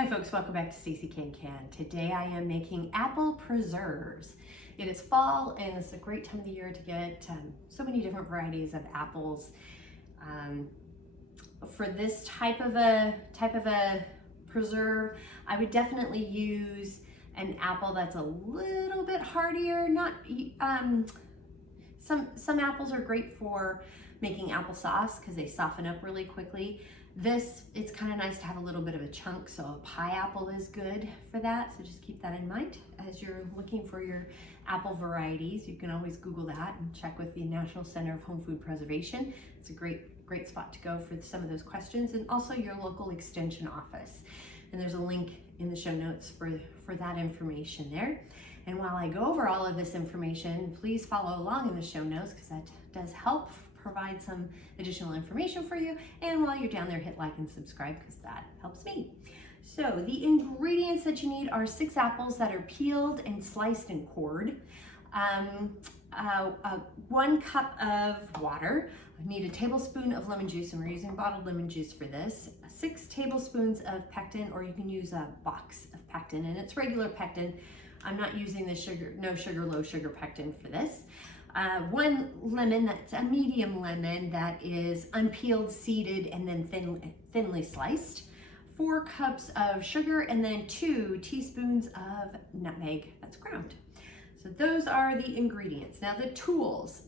Hi folks, welcome back to Stacey Can. Today I am making apple preserves. It is fall and it's a great time of the year to get so many different varieties of apples. For this type of a preserve, I would definitely use an apple that's a little bit hardier. Some apples are great for making applesauce because they soften up really quickly. It's kind of nice to have a little bit of a chunk, so a pie apple is good for that. So just keep that in mind as you're looking for your apple varieties. You can always Google that and check with the National Center of Home Food Preservation. It's a great spot to go for some of those questions, and also your local extension office. And there's a link in the show notes for that information there. And while I go over all of this information, please follow along in the show notes because that does help provide some additional information for you. And while you're down there, hit like and subscribe because that helps me. So the ingredients that you need are 6 apples that are peeled and sliced and cored, 1 cup of water. I need a tablespoon of lemon juice, and we're using bottled lemon juice for this. 6 tablespoons of pectin, or you can use a box of pectin, and it's regular pectin. I'm not using the sugar, no sugar, low sugar pectin for this. 1 lemon, that's a medium lemon that is unpeeled, seeded, and then thinly sliced. 4 cups of sugar, and then 2 teaspoons of nutmeg that's ground. So those are the ingredients. Now the tools,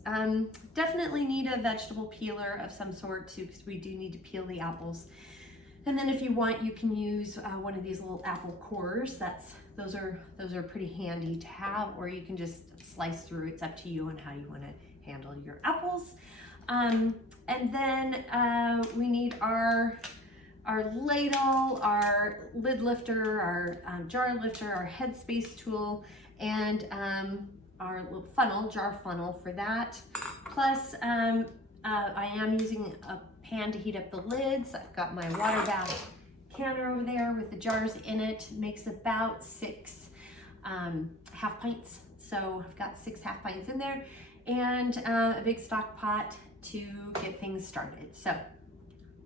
definitely need a vegetable peeler of some sort too, because we do need to peel the apples. And then if you want, you can use one of these little apple cores. Those are pretty handy to have, or you can just slice through. It's up to you on how you want to handle your apples. And then we need our ladle, our lid lifter, our jar lifter, our Headspace tool, and our little funnel, jar funnel for that. Plus, I am using a pan to heat up the lids. I've got my water bath counter over there with the jars in it. Makes about 6 half pints. So I've got 6 half pints in there, and a big stock pot to get things started. So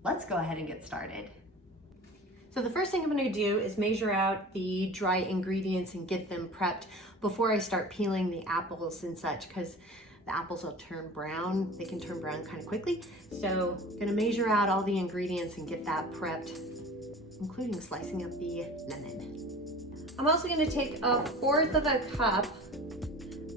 let's go ahead and get started. So the first thing I'm going to do is measure out the dry ingredients and get them prepped before I start peeling the apples and such, because the apples will turn brown. They can turn brown kind of quickly. So I'm going to measure out all the ingredients and get that prepped, including slicing up the lemon. I'm also going to take 1/4 of a cup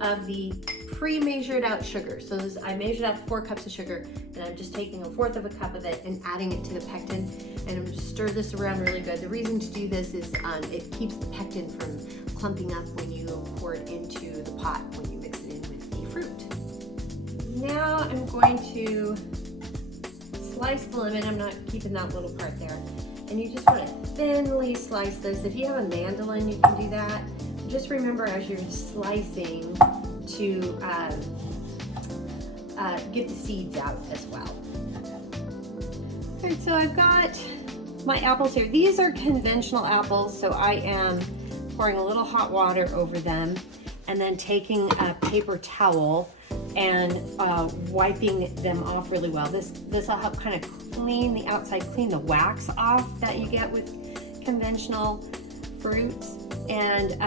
of the pre-measured out sugar. So I measured out 4 cups of sugar, and I'm just taking 1/4 of a cup of it and adding it to the pectin, and I'm just stir this around really good. The reason to do this is it keeps the pectin from clumping up when you pour it into the pot when you mix it in with the fruit. Now I'm going to slice the lemon. I'm not keeping that little part there. And you just want to thinly slice this. If you have a mandolin, you can do that. Just remember as you're slicing to get the seeds out as well. All right, so I've got my apples here. These are conventional apples, so I am pouring a little hot water over them and then taking a paper towel and wiping them off really well. This will help kind of clean the outside, clean the wax off that you get with conventional fruits. And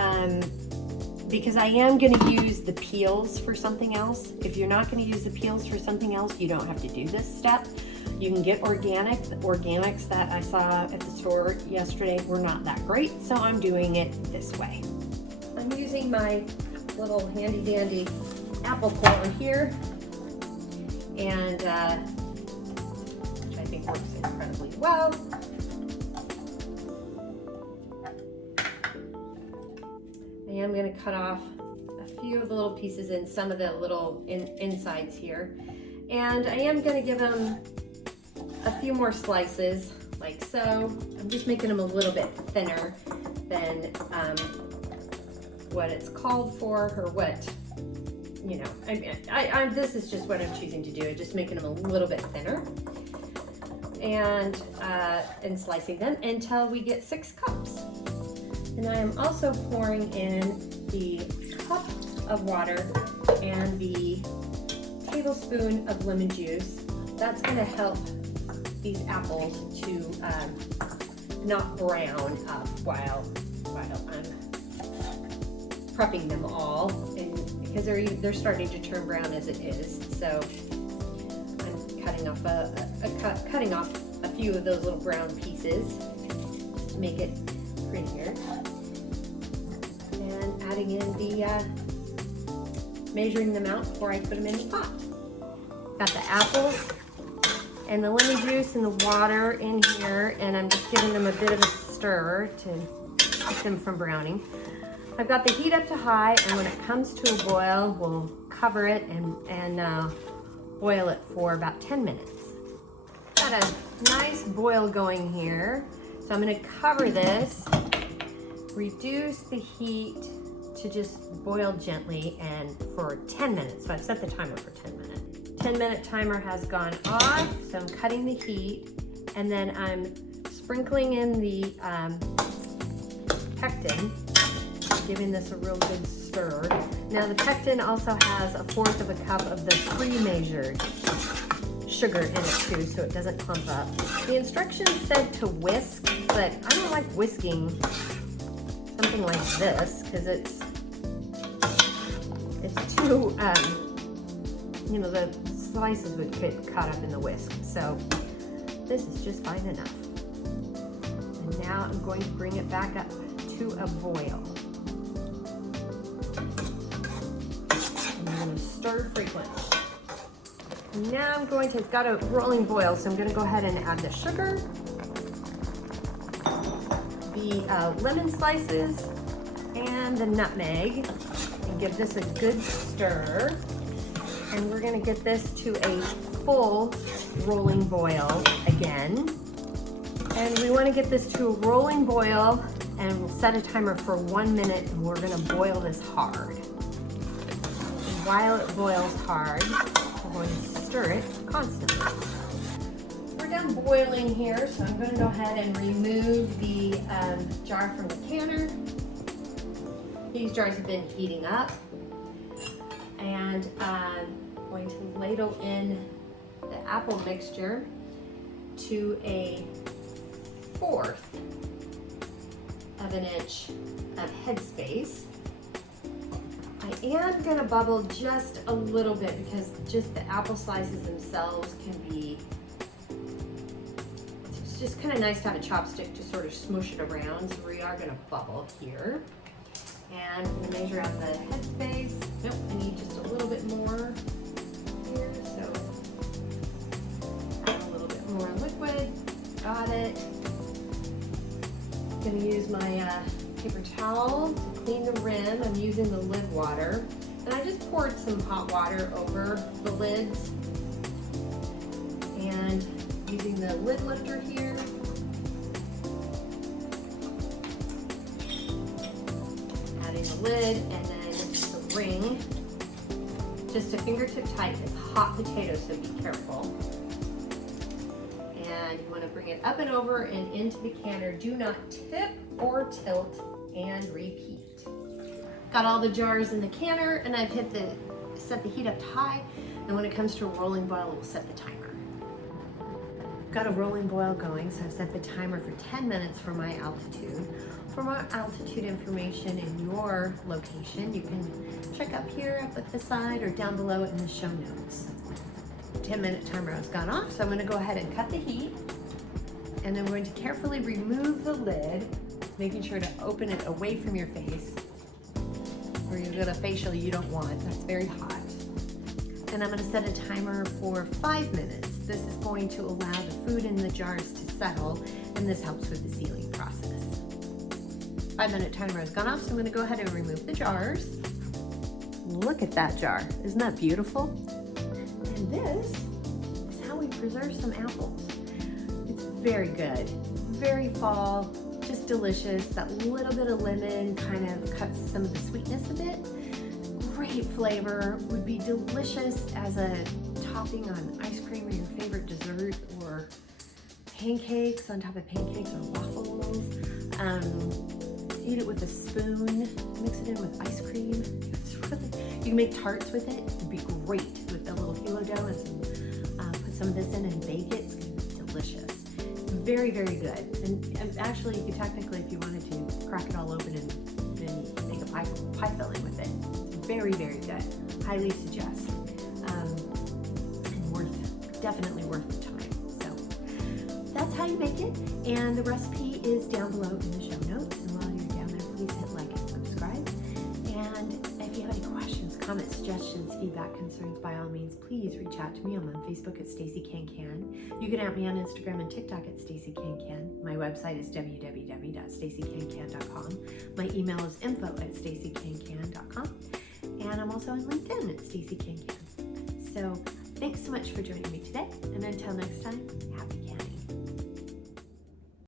because I am going to use the peels for something else. If you're not going to use the peels for something else, you don't have to do this step. You can get organic. The organics that I saw at the store yesterday were not that great, so I'm doing it this way. I'm using my little handy dandy apple corer here, and which I think works incredibly well. I am going to cut off a few of the little pieces and some of the little insides here, and I am going to give them a few more slices like so. I'm just making them a little bit thinner than what it's called for, or what, you know, this is just what I'm choosing to do. I'm just making them a little bit thinner and slicing them until we get 6 cups. And I am also pouring in the cup of water and the tablespoon of lemon juice. That's going to help these apples to not brown up while I'm prepping them all, and because they're starting to turn brown as it is. So I'm cutting off a few of those little brown pieces to make it prettier, and adding in the measuring them out before I put them in the pot. Got the apples and the lemon juice and the water in here, and I'm just giving them a bit of a stir to keep them from browning. I've got the heat up to high, and when it comes to a boil, we'll cover it and boil it for about 10 minutes. Got a nice boil going here, so I'm going to cover this, reduce the heat to just boil gently, and for 10 minutes. So I've set the timer for 10 minutes. 10-minute timer has gone off, so I'm cutting the heat, and then I'm sprinkling in the pectin, giving this a real good stir. Now the pectin also has 1/4 of a cup of the pre-measured sugar in it too, so it doesn't clump up. The instructions said to whisk, but I don't like whisking something like this because it's too, you know, the slices would get caught up in the whisk. So this is just fine enough. And now I'm going to bring it back up to a boil. And I'm going to stir frequently. Now I'm going to, it's got a rolling boil, so I'm going to go ahead and add the sugar, the lemon slices, and the nutmeg, and give this a good stir. And we're going to get this to a full rolling boil again. And we want to get this to a rolling boil, and we'll set a timer for 1 minute, and we're going to boil this hard. And while it boils hard, we're going to stir it constantly. We're done boiling here, so I'm going to go ahead and remove the jar from the canner. These jars have been heating up, and I'm going to ladle in the apple mixture to a 1/4 of an inch of Headspace. I am going to bubble just a little bit because just the apple slices themselves can be, it's just kind of nice to have a chopstick to sort of smush it around. So we are going to bubble here. And I'm going to measure out the Headspace. Nope, I need just a little bit more here. So a little bit more liquid. Got it. I'm going to use my paper towel to clean the rim. I'm using the lid water. And I just poured some hot water over the lids. And using the lid lifter here. Adding the lid and then the ring. Just a fingertip tight. It's hot potato, so be careful. And you want to bring it up and over and into the canner. Do not tip or tilt, and repeat. Got all the jars in the canner, and I've set the heat up to high, and when it comes to a rolling boil, we'll set the timer. Got a rolling boil going, so I've set the timer for 10 minutes for my altitude. For more altitude information in your location, you can check up here, up at the side, or down below in the show notes. 10-minute timer has gone off, so I'm going to go ahead and cut the heat, and I'm going to carefully remove the lid, making sure to open it away from your face, or you'll get a facial you don't want. That's very hot. And I'm going to set a timer for 5 minutes. This is going to allow the food in the jars to settle, and this helps with the sealing process. 5-minute timer has gone off, so I'm going to go ahead and remove the jars. Look at that jar. Isn't that beautiful? And this is how we preserve some apples. It's very good, very fall, just delicious. That little bit of lemon kind of cuts some of the sweetness a bit. Great flavor, would be delicious as a topping on ice cream or your favorite dessert, or pancakes, on top of pancakes or waffles. Eat it with a spoon, mix it in with ice cream. It's really, you can make tarts with it. It'd be great with a little phyllo dough and some, put some of this in and bake it. It's gonna be delicious. very, very good. And actually, you could technically, if you wanted to, crack it all open and then make a pie filling with it. It's very, very good. Highly suggest. And definitely worth the time. So that's how you make it. And the recipe is down below in the show notes. And while you're down there, please hit like and subscribe. And if you have any questions, comments, suggestions, feedback, concerns, by all means, please reach out to me. I'm on Facebook at Stacey Can Can. You can add me on Instagram and TikTok at Stacey Can Can. My website is www.staceycancan.com. My email is info@staceycancan.com. And I'm also on LinkedIn at Stacey Can Can. So thanks so much for joining me today. And until next time, happy